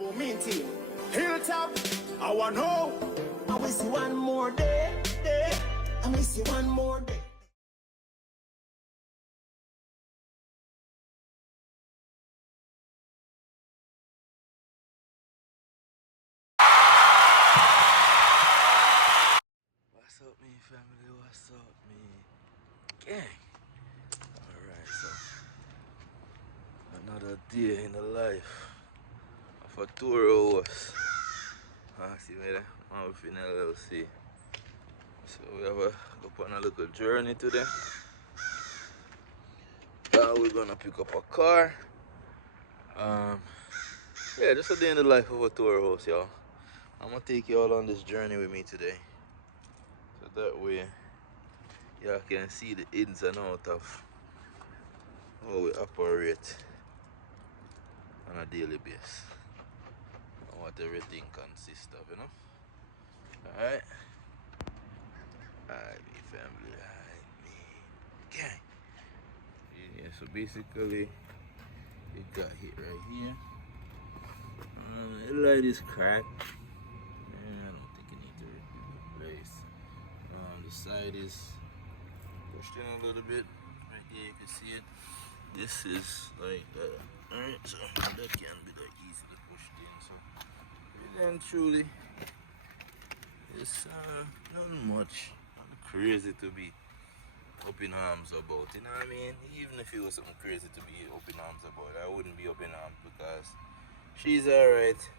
Meeting. Hilltop, I want know. I will see one more day. I will see one more day. What's up, me family? What's up, me gang? Alright, so another day in the life of a Turo host. See me there? Malfin LLC. So we have a go on a little journey today. We're gonna pick up a car. Yeah, just a day in the life of a tour host, y'all. I'm gonna take you all on this journey with me today. So that way y'all can see the ins and outs of how we operate on a daily basis. And what everything consists of, you know? Alright? Alright, me family, alright, me gang. Yeah, so basically it got hit right here. The light is cracked. I don't think it needs to be replaced. The side is pushed in a little bit. Right there you can see it. This is like that. Alright, so that can be like easily pushed in. So really and truly, it's not much. Not crazy to be up in arms about. You know what I mean? Even if it was something crazy to be up in arms about, I wouldn't be up in arms because she's alright.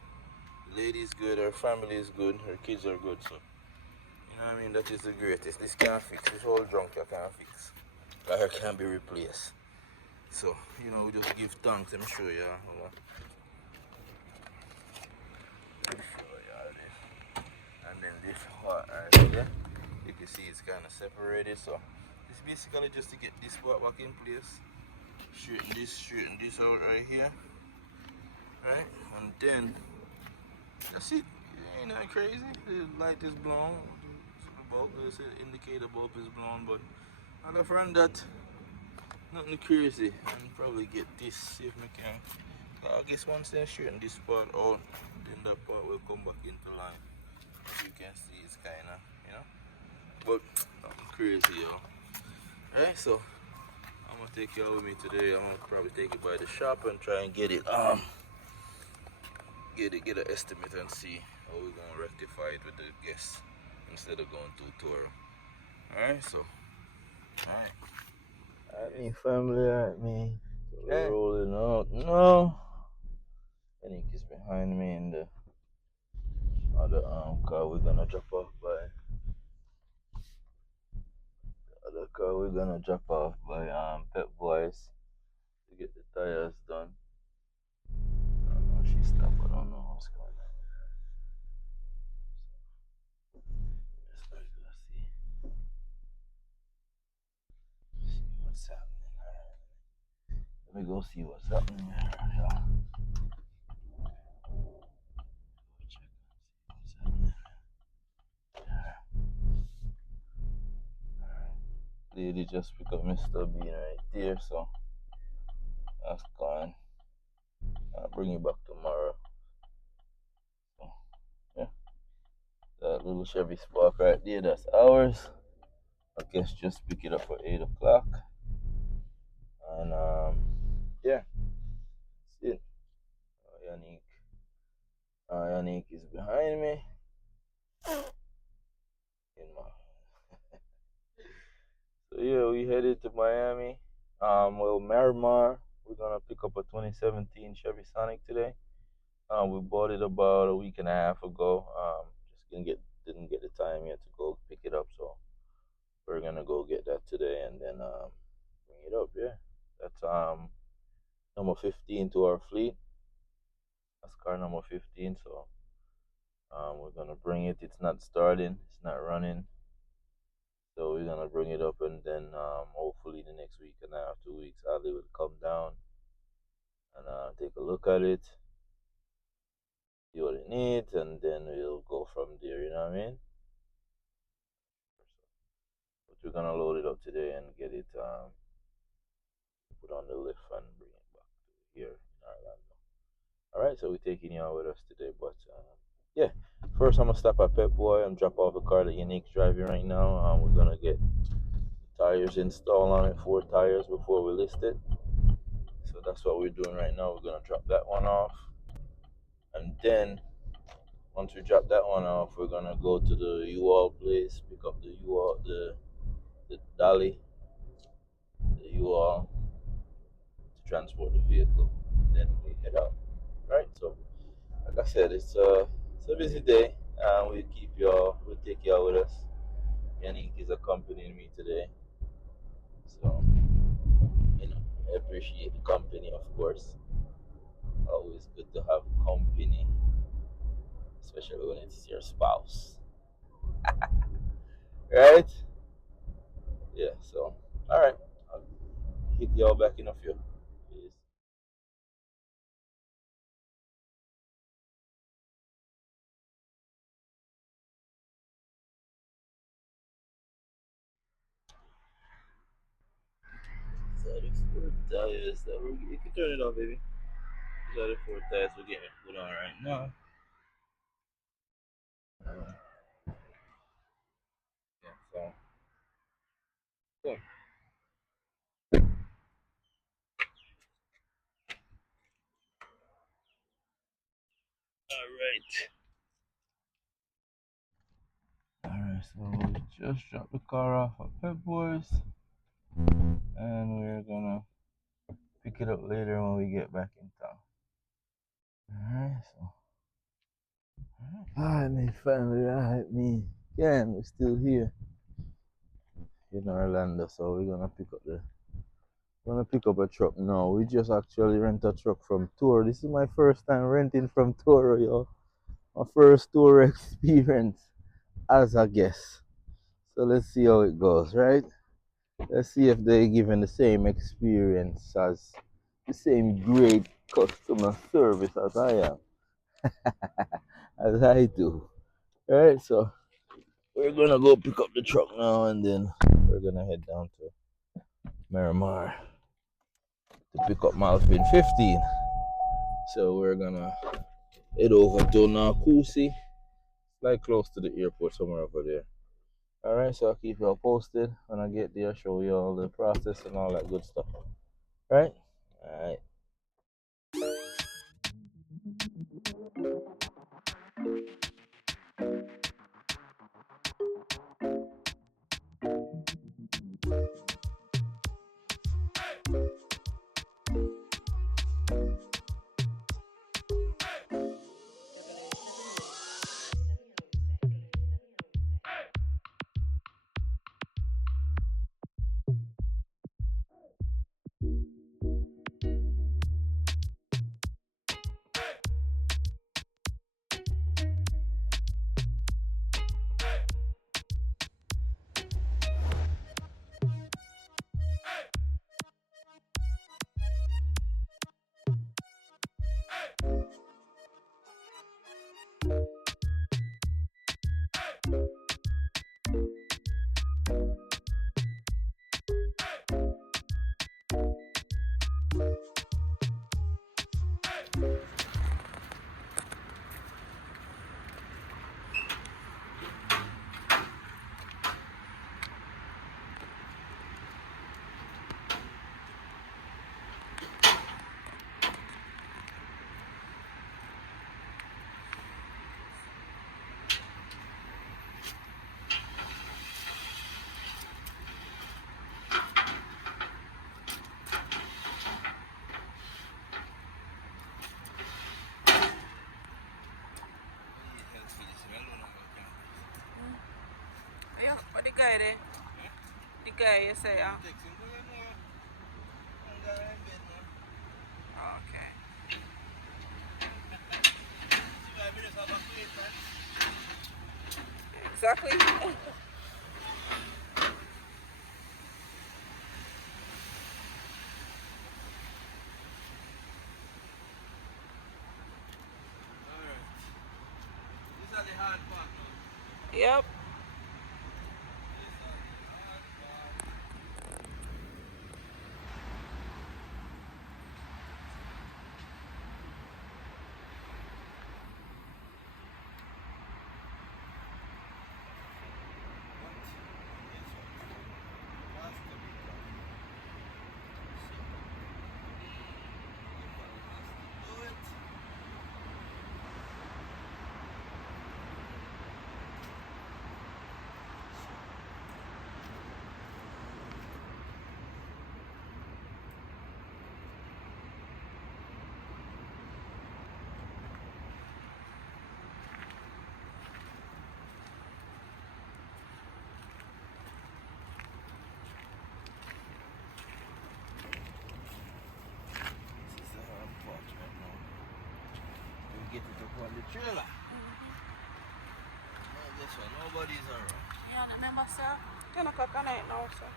The lady's good, her family is good, her kids are good, so you know what I mean? That is the greatest. This can't fix. This whole drunk you can't fix. Or can't be replaced. So, you know, we just give thanks. Let me show you. Let me show you this. And then this part right here, you can see it's kind of separated. So, it's basically just to get this part back in place. Straighten this out right here. Right? And then, that's it. It ain't that crazy. The light is blown. The bulb, the indicator bulb is blown. But other than that, nothing crazy. And probably get this, see if we can. I guess once they straighten this part out, then that part will come back into line. As you can see, it's kind of, you know, but nothing crazy, yo. Right, so I'm gonna take you out with me today. I'm gonna probably take it by the shop and try and get it, get an estimate and see how we're gonna rectify it with the guests instead of going to Turo. Alright, so, alright. Alright, me family, alright, me. So we're rolling out. No. I think he's behind me in the other car we're gonna drop off by. The other car we're gonna drop off by Pep Boys to get the tires done. I don't know, she stopped, I don't know what's going on. So let's go see what's happening. Let me go see what's happening here. Yeah. Go check and see what's happening. Lady just pick up Mr. Bean right there, so that's gone. I'll bring it back tomorrow. So, yeah, that little Chevy Spark right there, that's ours. I guess just pick it up for 8 o'clock. And yeah, that's it. Yannick is behind me. So yeah, we headed to Miami. Well, Miramar. We're gonna pick up a 2017 Chevy Sonic today. We bought it about a week and a half ago. Just didn't get the time yet to go pick it up, so we're gonna go get that today and then bring it up. Yeah, that's number 15 to our fleet. That's car number 15. So we're gonna bring it. It's not starting. It's not running. So we're gonna bring it up and then hopefully the next week and a half, 2 weeks, Ali will come down and take a look at it, see what it needs, and then we'll go from there. You know what I mean? But we're gonna load it up today and get it put on the lift and bring it back to here in Orlando. All right, so we're taking y'all with us today, but yeah. First, I'm gonna stop at Pep Boy and drop off the car that Unique's driving right now. We're gonna get tires installed on it, 4 tires before we list it. So that's what we're doing right now. We're gonna drop that one off, and then once we drop that one off, we're gonna go to the U-Haul place, pick up the U-Haul, the dolly, the U-Haul to transport the vehicle. And then we head out. Right. So like I said, it's a busy day, and we'll take y'all with us. Yannick is accompanying me today, so I appreciate the company, of course. Always good to have company, especially when it's your spouse, right? Yeah. So, all right, I'll hit y'all back in a few. Peace. So the 4 tires that you can turn it off, baby. These are the 4 tires we're getting put on right now. Yeah. So, yeah. All right. Alright, so we just dropped the car off at Pep Boys, and we're gonna pick it up later when we get back in town. Alright, so. Alright, me family, alright, me. Again, we're still here in Orlando, so we're gonna pick up a truck now. We just actually rent a truck from Turo. This is my first time renting from Turo, yo. My first Turo experience as a guest. So let's see how it goes, right? Let's see if they're giving the same experience as the same great customer service as I am, as I do. Alright, so we're gonna go pick up the truck now, and then we're gonna head down to Miramar to pick up Malfin 15. So we're gonna head over to Nakusi, like close to the airport somewhere over there. Alright, so I'll keep y'all posted when I get there, show you all the process and all that good stuff. Right? Alright. Yeah, what the guy there? The guy you say, okay. Exactly. Yep. get it up on the trailer. No, guess what? Nobody's around. Yeah, remember, sir? 10 o'clock at night now, sir.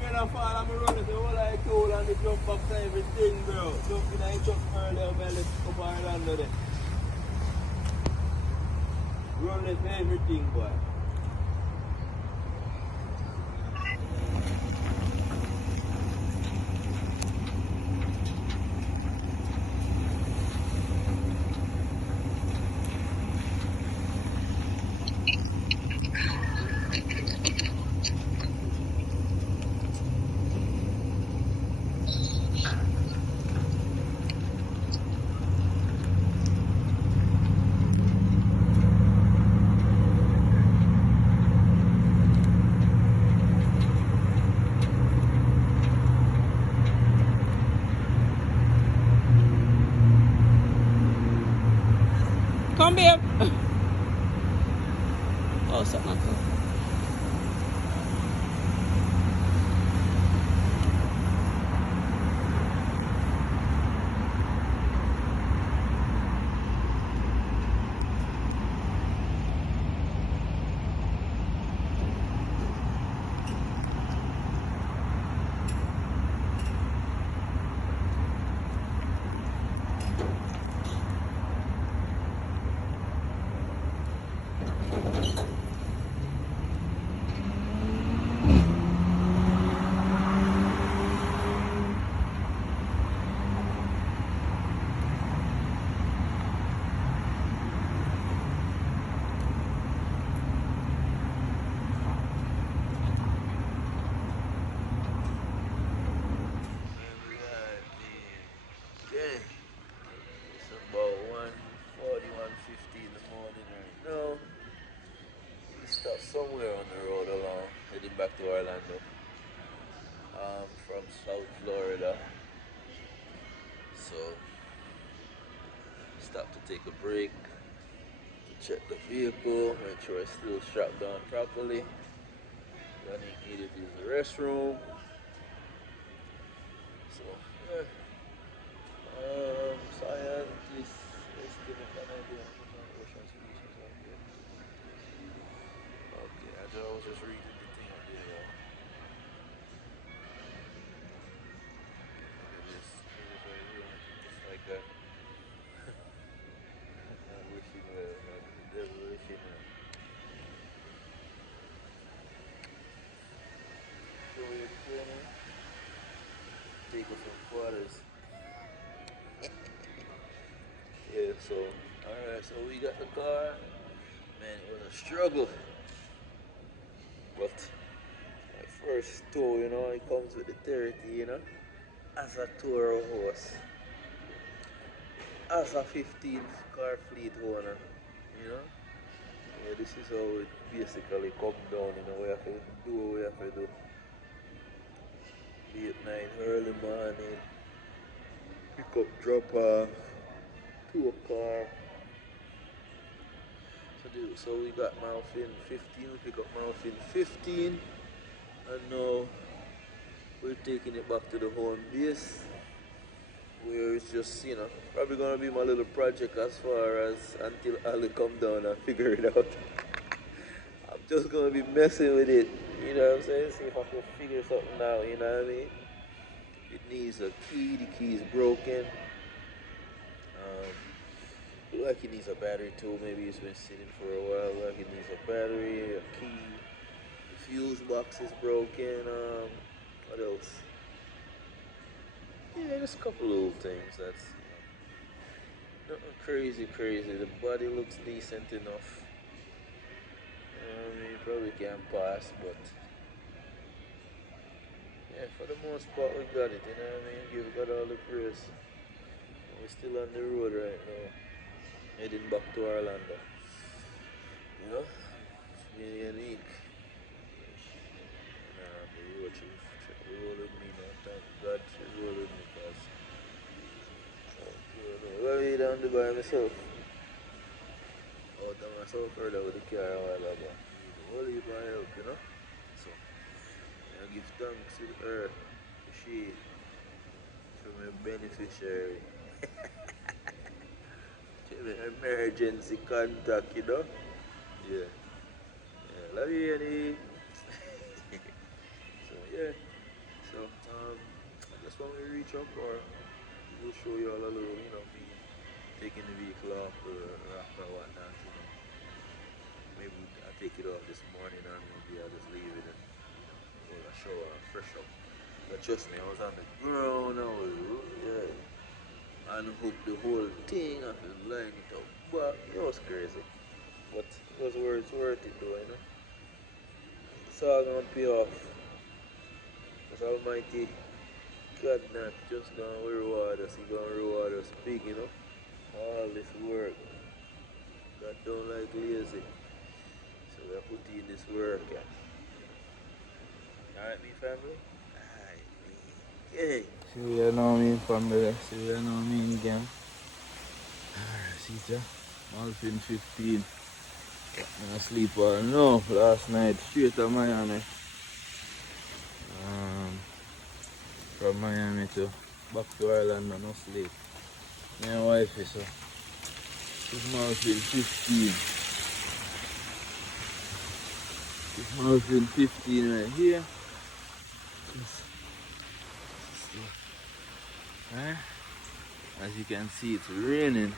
You're not fall, I'm running the whole like tool and the jump box and everything, bro. Jump in and chuck earlier, man, let's come on under there. Run this everything, boy. Come, babe. Oh, something. Okay. It's about 1:40, 1:50 in the morning right now. We stopped somewhere on the road along, heading back to Orlando. From South Florida. So stopped to take a break, to check the vehicle, make sure it's still strapped down properly. Running needed to use the restroom. So yeah. Science is giving an idea of the ocean species out there. Okay, I was just reading the thing out there, y'all. Look at this. Look at this right here. It's like a I'm wishing well, man. The devil wishing well. So we're turning. Take us some quarters. Yeah, so alright, so we got the car. Man, it was a struggle. But my first tour, you know, it comes with the 30, you know. As a Turo host, as a 15 car fleet owner, you know. Yeah, this is how it basically come down, you know. We have to do what we have to do. Late night, early morning, pick up, drop off, to a car. So we got Malfin 15, we pick up Malfin 15, and now we're taking it back to the home base, where it's just, you know, probably gonna be my little project as far as until Ali come down and figure it out. Just gonna be messing with it. You know what I'm saying? See if I can figure something out, you know what I mean? It needs a key, the key is broken. Look like it needs a battery too, maybe it's been sitting for a while. Look like it needs a battery, a key, the fuse box is broken, what else? Yeah, just a couple little things that's nothing crazy. The body looks decent enough. I mean, probably can pass, but yeah, for the most part we got it, you know what I mean? Give God all the praise. We're still on the road right now, heading back to Orlando. You know, it's really unique. Nah, the road she roll with me now. Thank God she roll with me because where are you down there by myself? Out on myself further with the car a while ago. What you by help, you know? So I give thanks to her, to she, for my beneficiary. Emergency contact, you know? Yeah. Yeah, love you, Annie. So, yeah. So, I guess when we reach up, or we'll show you all a little, you know, me taking the vehicle off the rack or whatnot, you know. Maybe I'll take it off this morning, or maybe I'll just leave it and, you know, a shower and fresh up. But trust me, I was on the ground, I was, yeah. Unhooked the whole thing, I could line it up. But it was crazy. But it was worth it though, you know. It's all gonna pay off. Because Almighty God not just gonna reward us, He gonna reward us big, you know. All this work. God don't like lazy. So we put in this work, yeah. Alright, me family? Alright, me. Okay. See what you know me family. See what you know me again. Alright, see ya. Malfin 15. I sleep all no last night straight to Miami. From Miami to back to Orlando, no sleep. My wife is so this Malfin 15. This Malfin 15 right here. As you can see, it's raining.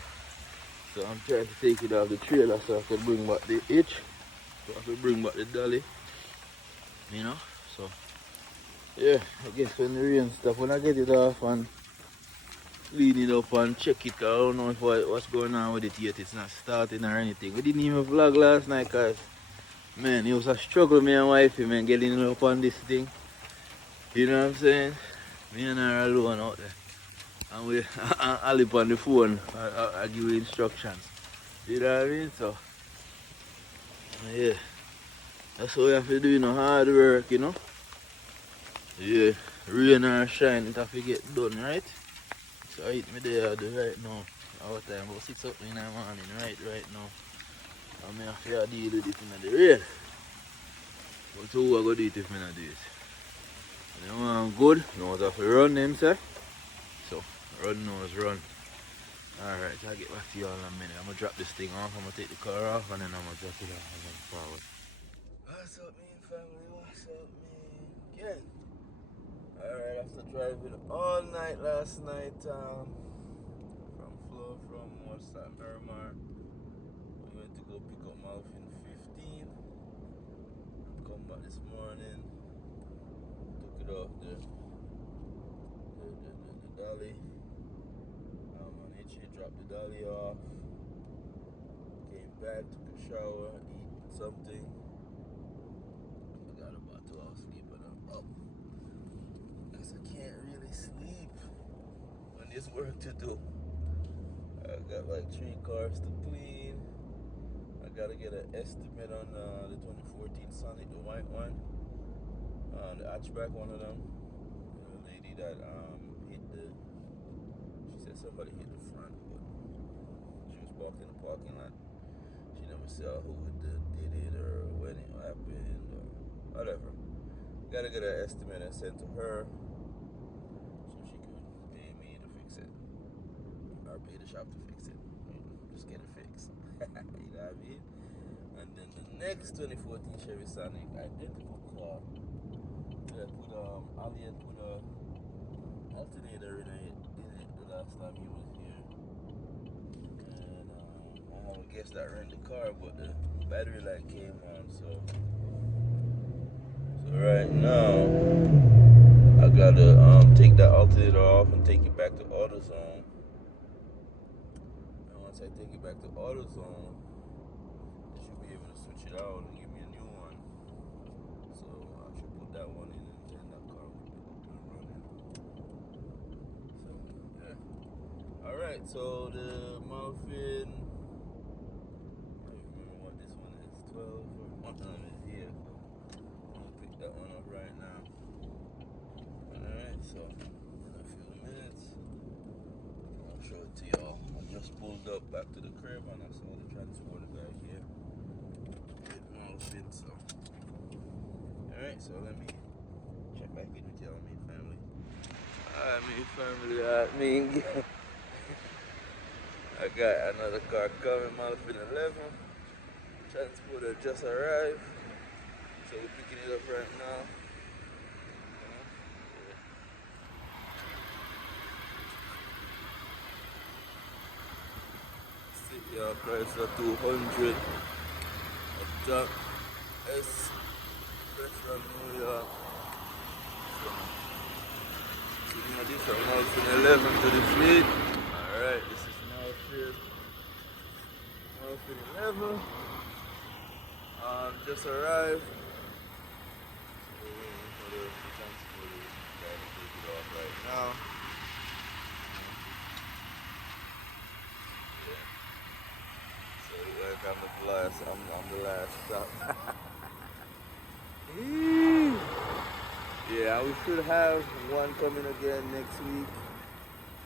So I'm trying to take it off the trailer so I can bring back the hitch. So I can bring back the dolly. You know? So yeah, I guess when the rain stuff, when I get it off and clean it up and check it, I don't know if what's going on with it yet. It's not starting or anything. We didn't even vlog last night because, man, it was a struggle, me and wifey, man, getting it up on this thing. You know what I'm saying? Me and her alone out there. And we, I live on the phone, I give you instructions. You know what I mean? So, yeah. That's what we have to do, you know, hard work, you know. Yeah, rain or shine, it have to get done, right? So I hit me there do right now. Our time about 6 o'clock in the morning, right now. And I have to deal with it in the rain. But so who I go do it if I not do it? And you want good, you know have to run them, sir. So run nose run. Alright, so I'll get back to you all in a minute. I'm gonna drop this thing off, I'm gonna take the car off and then I'm gonna drop it off and then forward. What's up, man, family? What's up, man? Again. Alright, after driving all night last night, from what's that, Miramar, we went to go pick up Malfin 15. Come back this morning, took it off the dolly. On HA, dropped the dolly off. Came back, took a shower, eat something. Forgot about 2 hours sleep and I'm up. Because I can't really sleep when there's work to do. I got like 3 cars to clean. I gotta get an estimate on the 2014 Sonic, the white one. The hatchback, one of them. The lady that hit the, she said somebody hit the front, but she was parked in the parking lot. She never saw who did it or when it happened or whatever. Gotta get an estimate and send to her so she could pay me to fix it. Or pay the shop to fix it. Just get it fixed. You know what I mean? And then the next 2014 Chevy Sonic, identical car. Yeah, Ali had put a alternator in it the last time he was here. And I have a guest that ran the car, but the battery light came on, so right now I gotta take that alternator off and take it back to AutoZone. And once I take it back to AutoZone, they should be able to switch it out and give me a new one. So I should put that one in, and then that car will be up and running. So yeah. Alright, so the Malfin, I don't remember what this one is, 12 or one of them is here. So I'll pick that one up right now. Alright, so in a few minutes I'll show it to y'all. I just pulled up back to the crib and I saw the transporter guy here with Malfin, so alright, so let me check back in with y'all, me family. Alright, me family, I got another car coming, Malfin 11. Transporter just arrived, so we're picking it up right now. Y'all, Chrysler 200 up top, S, fresh from New York. So new addition, Malfin 11 to the fleet. Alright, this is Malfin 11. Just arrived. So we're waiting for the transporter guy to take it off right now. So like I'm the last stop. Yeah, we should have one coming again next week.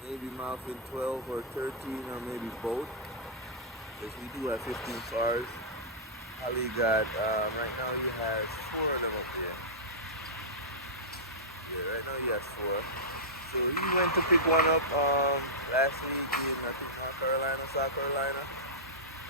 Maybe Malfin 12 or 13 or maybe both. Because we do have 15 cars. Ali got, right now he has 4 of them up there. Yeah, right now he has 4. So he went to pick one up last week in, I think, South Carolina.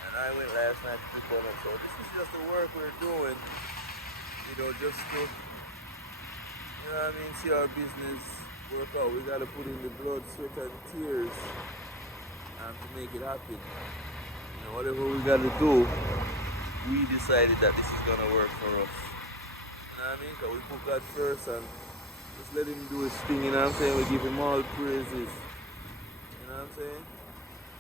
And I went last night to pick one up. So this is just the work we're doing, you know, just to, you know what I mean, see our business work out. We got to put in the blood, sweat, and tears to make it happen. You know, whatever we got to do, we decided that this is going to work for us. You know what I mean? Because we put God first and just let him do his thing, you know what I'm saying? We give him all praises. You know what I'm saying?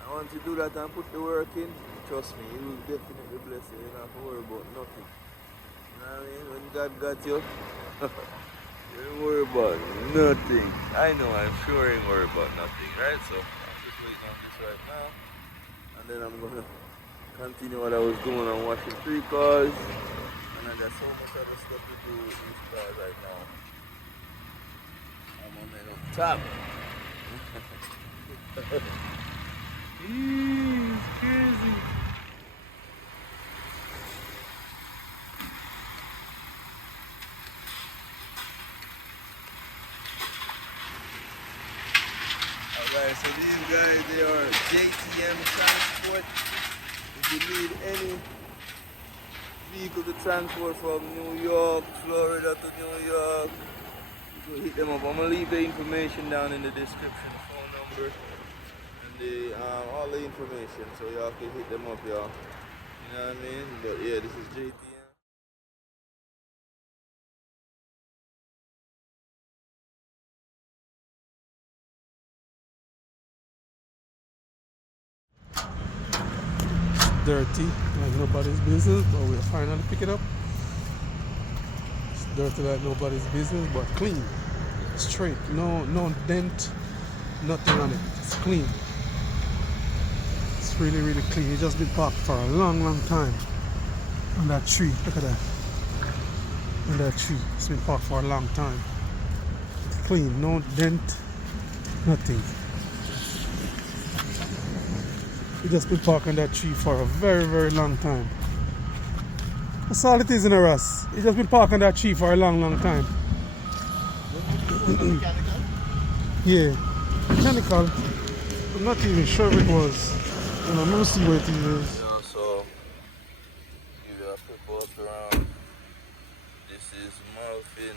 And once you do that and put the work in, trust me, he will definitely bless you. You don't have to worry about nothing. You know what I mean? When God got you, you don't worry about nothing. I know, I'm sure he ain't worry about nothing, right? So I'm just waiting on this right now. And then I'm going to continue what I was doing on washing 3 cars. And I got so much other stuff to do with these cars right now. I'm on that up top. It's crazy. Alright, so these guys, they are JTM Transport. If you need any vehicle to transport from New York, Florida to New York, you can hit them up. I'm going to leave the information down in the description, the phone number, and the all the information, so y'all can hit them up, y'all. You know what I mean? But yeah, this is JTM. Dirty, like nobody's business, but we'll finally pick it up. It's dirty like nobody's business, but clean, straight, no dent, nothing on it. It's clean. It's really, really clean. It's just been parked for a long, long time. On that tree, look at that. On that tree, it's been parked for a long time. It's clean, no dent, nothing. We just been parking that tree for a very, very long time. That's all it is in a Russ. He just been parking that tree for a long, long time. Yeah, mechanical. I'm not even sure if it was. I'm gonna see what it is. Yeah, so give you a quick This is Malfin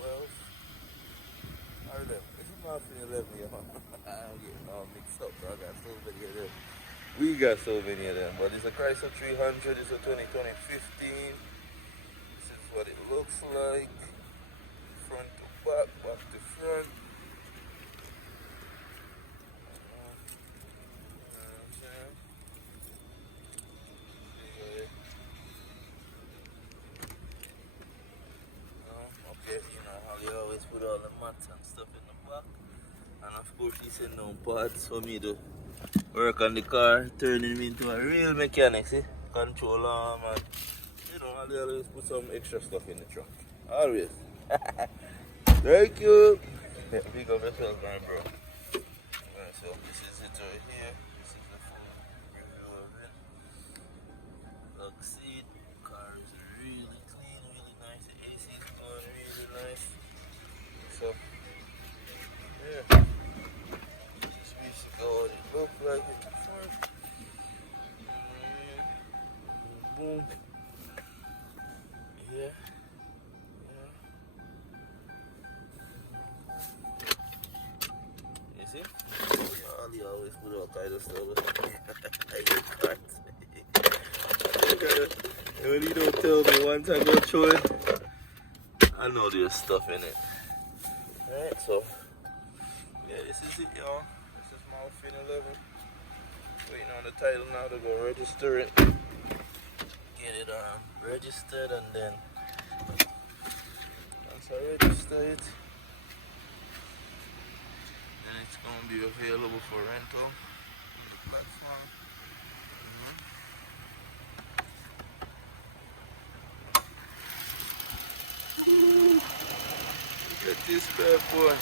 12. Or 11. This is Malfin 11, y'all. I'm getting all mixed up, bro. I got so many of them. We got so many of them. But it's a Chrysler 300. It's a 2015. This is what it looks like. Front to back, back to front. Okay, you know how they always put all the mats and stuff in the back. And of course, he send down parts for me to work on the car, turning me into a real mechanic, see? Control arm and, you know, how they always put some extra stuff in the trunk. Always. Thank you. Yeah, big up yourself, my bro. Alright, so this is it right here. This is the full review of it. Look, seat. Car is really clean, really nice. The AC is going really nice. So, yeah. This is basically what it looks like in the front. Boom. Yeah. You see? They always put all kind of stuff. When you don't tell me once I go through it, I know there's stuff in it. Alright, so yeah, this is it, y'all. This is Malfin 11. Waiting on the title now to go register it. Get it registered, and then once I register it, then it's gonna be available for rental on the platform. Look at this bad boy.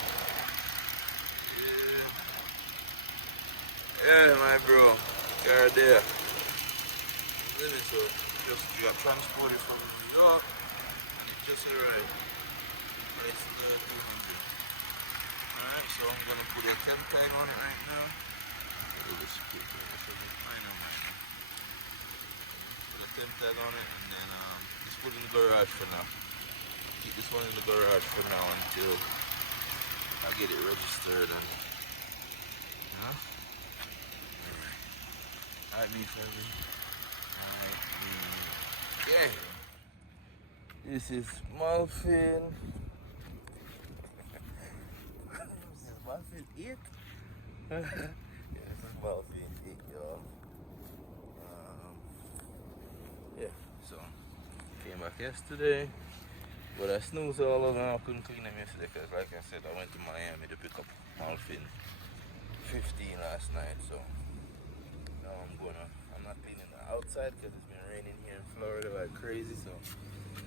Yeah, my bro. Car there. So just got transported from New York, and it just arrived. Price 200. Alright, so I'm gonna put a temp tag on it right now. Look at this paper. Put a temp tag on it, and then just put it in the garage for now. Keep this one in the garage for now until I get it registered and Alright, me family. Alright, yeah. This is Malfin. This is Malfin 8? Yeah, this is Malfin 8, y'all. Yeah, so came back yesterday. But I snoozed all over and I couldn't clean them yesterday because, like I said, I went to Miami to pick up Malfin 15 last night. So now I'm not cleaning the outside because it's been raining here in Florida like crazy. So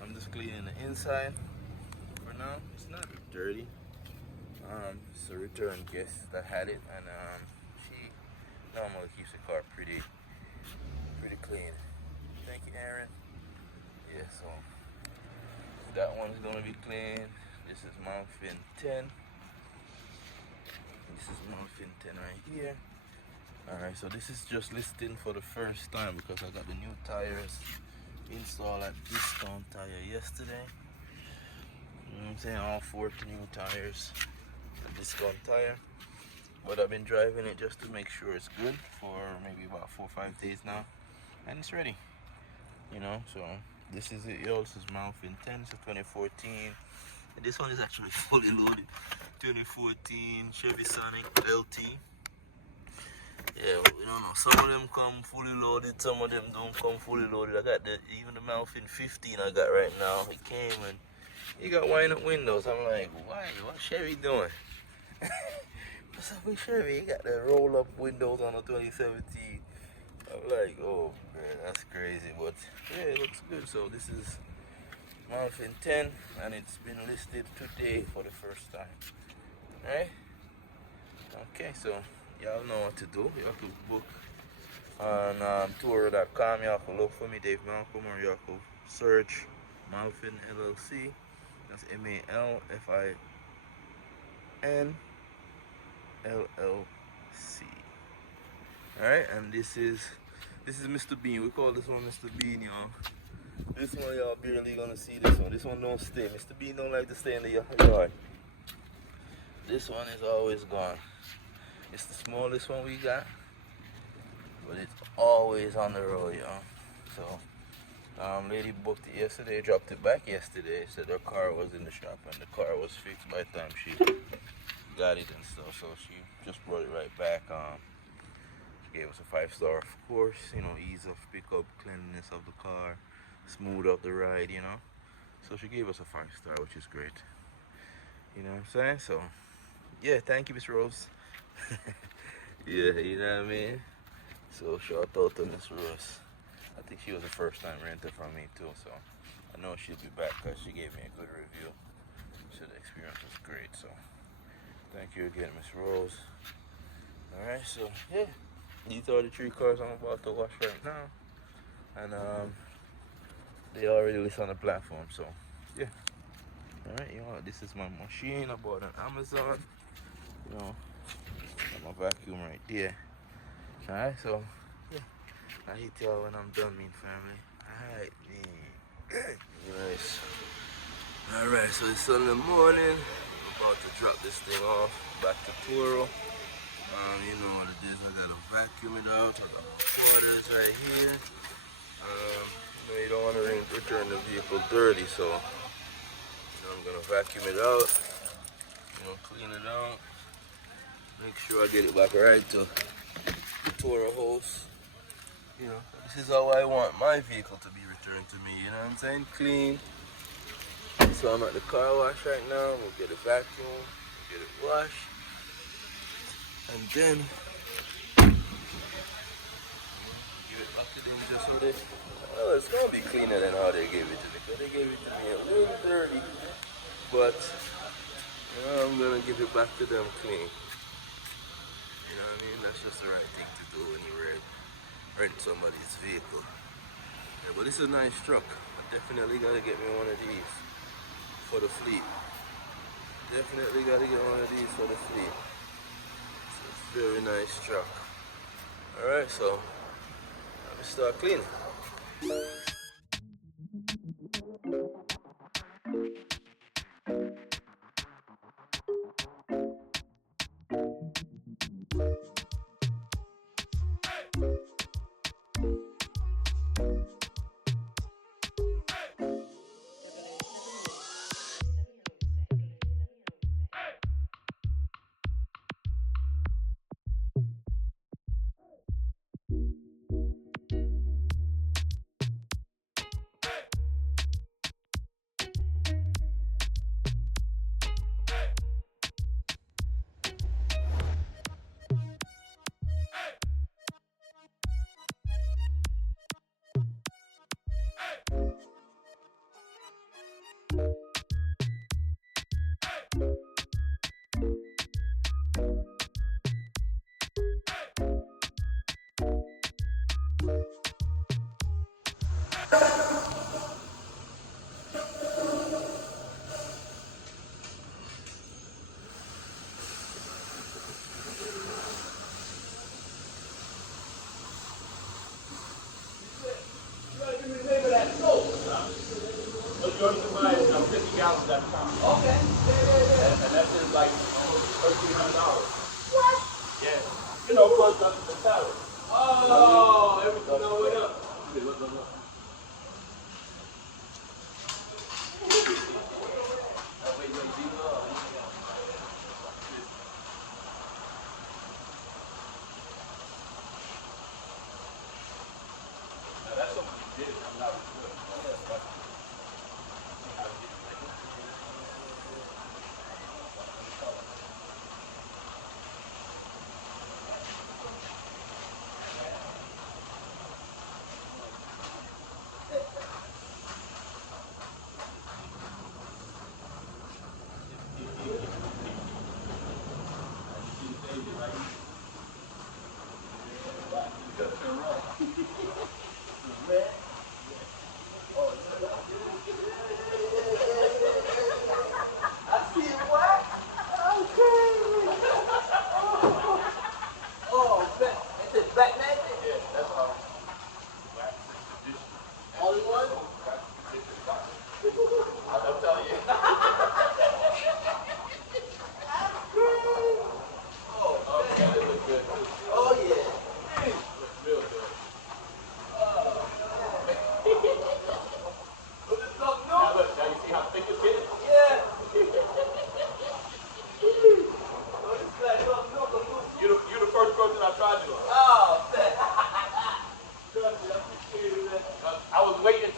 I'm just cleaning the inside for now. It's not dirty. It's a return guest that had it, and she normally keeps the car pretty clean. Thank you, Aaron. Yeah, so that one's gonna be clean. This is Malfin 10. This is Malfin 10 right here. Alright, so this is just listing for the first time because I got the new tires installed at Discount Tire yesterday. You know what I'm saying? All 4 new tires at Discount Tire. But I've been driving it just to make sure it's good for maybe about 4 or 5 days now. And it's ready. You know, so this is it, y'all. This is Malfin 10, it's a 2014. And this one is actually fully loaded. 2014 Chevy Sonic LT. Yeah, we don't know. Some of them come fully loaded, some of them don't come fully loaded. I got even the Malfin 15 I got right now. It came and it got wind up windows. I'm like, why? What's Chevy doing? What's up with Chevy? You got the roll up windows on a 2017. I'm like, oh man, that's crazy, but yeah, it looks good. So this is Malfin 10, and it's been listed today for the first time. Alright? Okay, so y'all know what to do. Y'all can book on Turo.com. Y'all can look for me, Dave Malcolm, or y'all can search Malfin LLC. That's MALFIN LLC. Alright, and this is This is Mr. Bean. We call this one Mr. Bean, y'all. This one y'all barely gonna see this one. This one don't stay. Mr. Bean don't like to stay in the yard. This one is always gone. It's the smallest one we got, but it's always on the road, y'all. So, lady booked it yesterday, dropped it back yesterday. Said her car was in the shop and the car was fixed by the time she got it and stuff. So she just brought it right back. She gave us a 5-star, of course. You know, ease of pickup, cleanliness of the car, smooth up the ride, you know. So she gave us a 5-star, which is great. You know what I'm saying? So, yeah, thank you, Miss Rose. Yeah, you know what I mean? So, shout out to Miss Rose. I think she was a first-time renter from me, too. So, I know she'll be back because she gave me a good review. So, the experience was great. So, thank you again, Miss Rose. Alright, so, yeah. These are the 3 cars I'm about to wash right now. And, they already list on the platform, so yeah. Alright, you know, this is my machine I bought on Amazon. You know, got my vacuum right there. Alright, so yeah. I hit y'all when I'm done, mean family. Alright, man. Nice. Alright, so it's Sunday morning. I'm about to drop this thing off back to Turo. You know what it is, I gotta vacuum it out. I got quarters right here. You know, you don't want to return the vehicle dirty, so you know, I'm gonna vacuum it out, you know, clean it out, make sure I get it back right to the Toro host. You know, this is how I want my vehicle to be returned to me, you know what I'm saying? Clean. So I'm at the car wash right now. We'll get it vacuum, get it washed, and then give it back to them just so they, well, it's gonna be cleaner than how they gave it to me. Because they gave it to me a little dirty, but you know, I'm gonna give it back to them clean. You know what I mean? That's just the right thing to do when you rent somebody's vehicle. Yeah, but this is a nice truck. I definitely gotta get me one of these for the fleet. Definitely gotta get one of these for the fleet. It's a very nice truck. Alright, so let me start cleaning.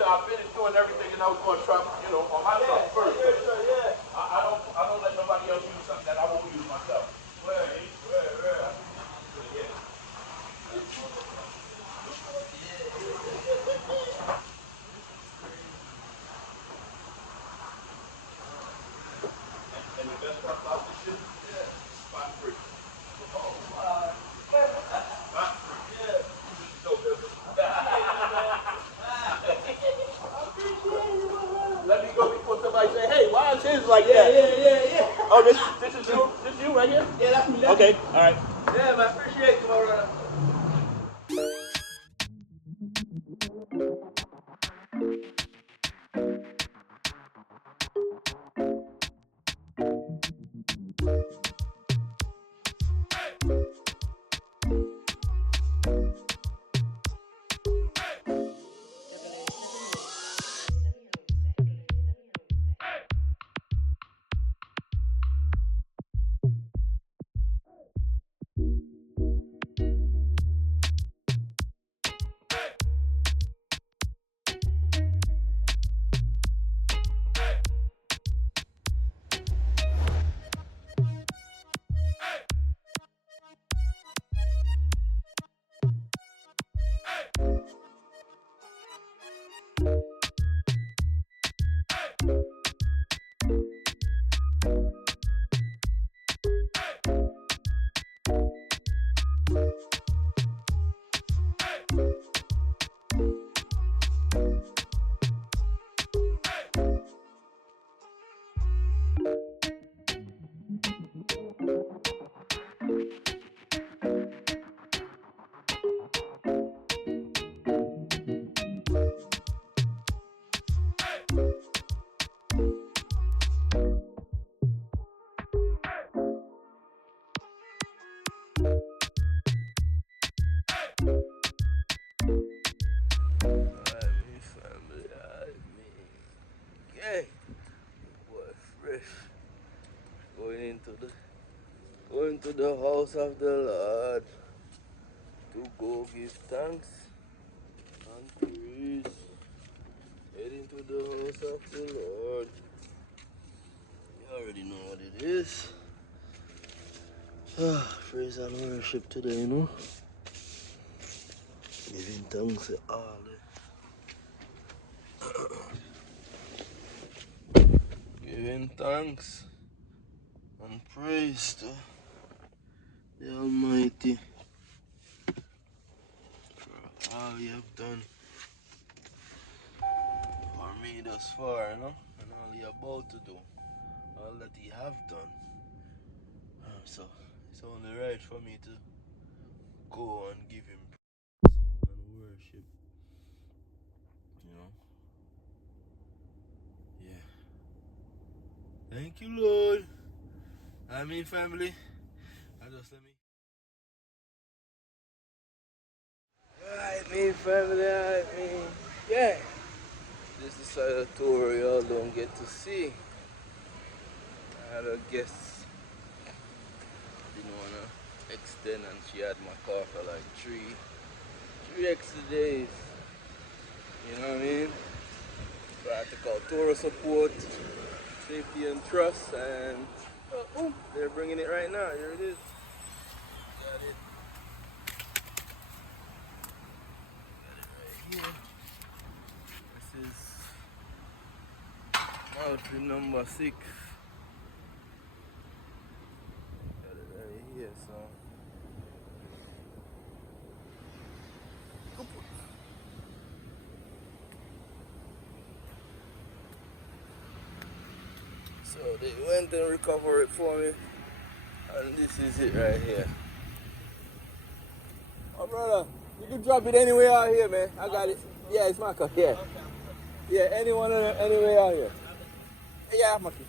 till I finish doing everything, and I was going to try, you know, on my truck first. I don't let nobody else use something that I won't use myself. And the best part about this shit, spot free. Spot free. This is so good. Let me go before somebody say, hey, why is his like that? Yeah. Oh, this is you? This you right here? Yeah, that's me. Okay, all right. Yeah, man, appreciate you, brother. Okay, boy, fresh. Going to the house of the Lord to go give thanks and praise. Heading to the house of the Lord. You already know what it is. Praise and worship today, you know. Giving thanks to all giving thanks and praise to the Almighty for all you have done for me thus far, you know, and all you're about to do, all that you have done. So it's only right for me to go and give him praise and worship, you know. Yeah. Thank you, Lord. I mean, family. Family. Yeah. This is a tour y'all don't get to see. I had a guest didn't wanna extend, and she had my car for like three extra days. You know what I mean? So I had to call Turo Support Safety and Trust, and they're bringing it right now. Here it is. Got it. Got it right here. This is Malfin number 6. Got it right here, so. So they went and recovered it for me, and this is it right here. Oh brother, you can drop it anywhere out here, man. I got it. Yeah, it's my car. Yeah. Yeah, anywhere out here. Yeah, my car.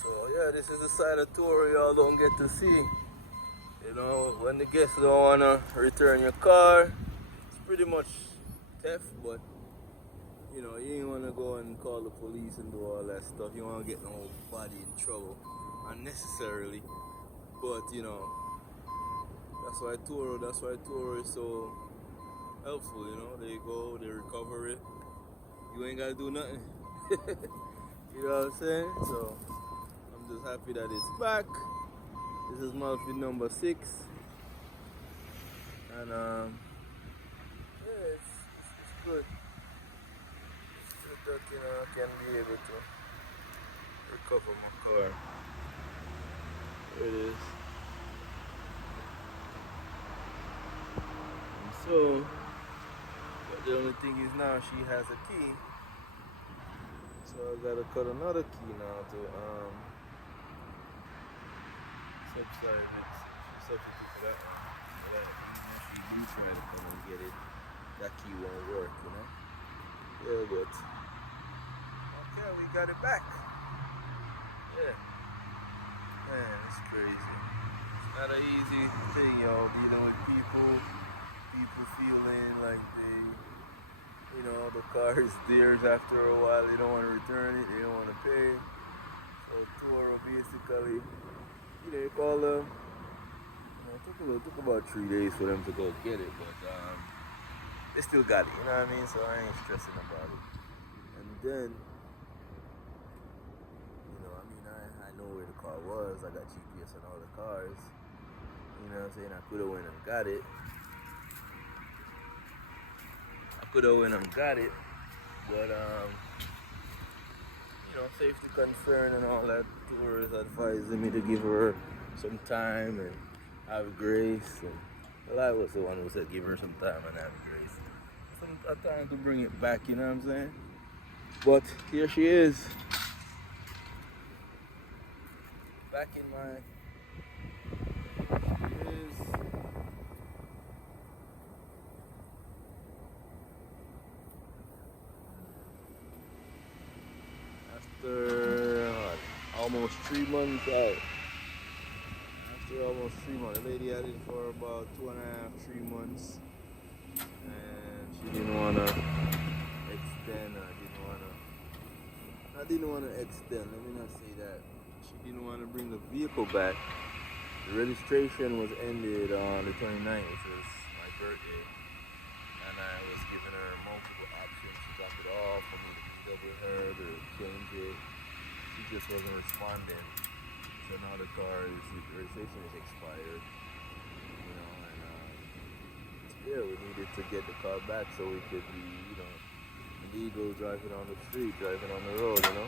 So yeah, this is the side of tour y'all don't get to see. You know, when the guests don't wanna return your car, it's pretty much theft, but you know, you ain't want to go and call the police and do all that stuff. You want to get nobody in trouble unnecessarily. But, you know, that's why Turo is so helpful, you know. They go, they recover it. You ain't got to do nothing. You know what I'm saying? So, I'm just happy that it's back. This is Malfin number 6. And, yeah, it's good. It's good that, you know, I can be able to recover my car. There it is. And so, but the only thing is now she has a key. So I gotta cut another key now to substitute for that one. But even if you do try to come and get it, that key won't work, you know? Yeah, but okay, we got it back. Yeah. Man, it's crazy. It's not an easy thing, y'all, dealing with people feeling like they, you know, the car is theirs after a while. They don't want to return it. They don't want to pay. So Turo basically, you know, you call them. You know, it took about 3 days for them to go get it, but they still got it. You know what I mean? So I ain't stressing about it. And then, you know, I mean, I know where the car was. I got GPS on all the cars. You know what I'm saying? I could have went and got it. But you know, safety concern and all that. Turo is advising me to give her some time and have grace. And I was the one who said give her some time and have grace. Some time to bring it back, you know what I'm saying? But here she is, back in my. Here she is. After almost 3 months out. After almost 3 months. The lady had it for about 2.5, 3 months. And she didn't want to extend. I didn't want to extend. Let me not say that. She didn't want to bring the vehicle back. The registration was ended on the 29th, which was my birthday. And I was giving her multiple options. She dropped it off for me to meet up with her to change it. She just wasn't responding. So now the registration is expired. You know, and yeah, we needed to get the car back so we could be, you know, legal driving on the street, driving on the road, you know.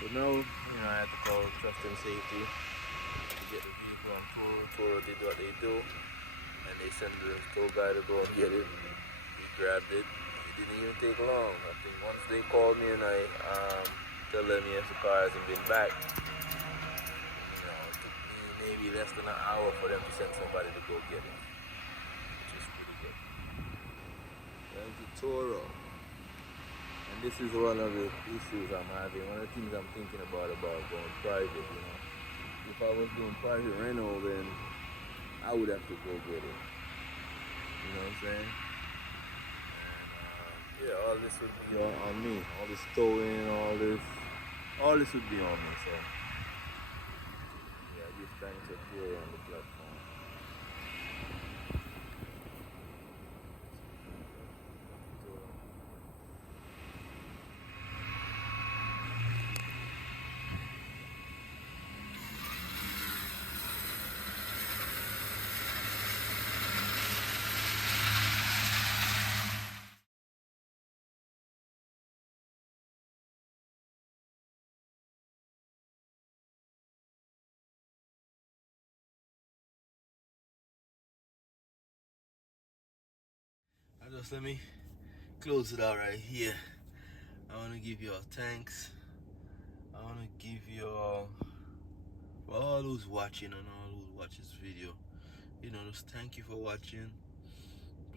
So now, you know, I had to call Trust Safety to get the vehicle on Turo. Turo did what they do, and they sent the tow guy to go and get it. He grabbed it. It didn't even take long. I think once they called me and I tell them yes, the car hasn't been back, you know, it took me maybe less than an hour for them to send somebody to go get it, which is pretty good. Thank you, Turo. And this is one of the issues I'm having. One of the things I'm thinking about going private, you know. If I was doing private rental, then I would have to go get it. You know what I'm saying? And yeah, all this would be on me. All this towing, all this would be on me. So yeah, I give thanks to Turo on the platform. Just let me close it out right here. I want to give you all thanks. I want to give you all, for all who's watching and all who watch this video, you know, just thank you for watching.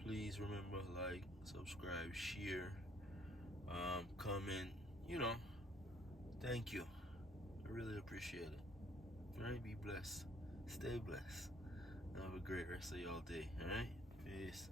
Please remember, like, subscribe, share, comment, you know. Thank you. I really appreciate it. Alright, be blessed. Stay blessed. And have a great rest of y'all day. Alright? Peace.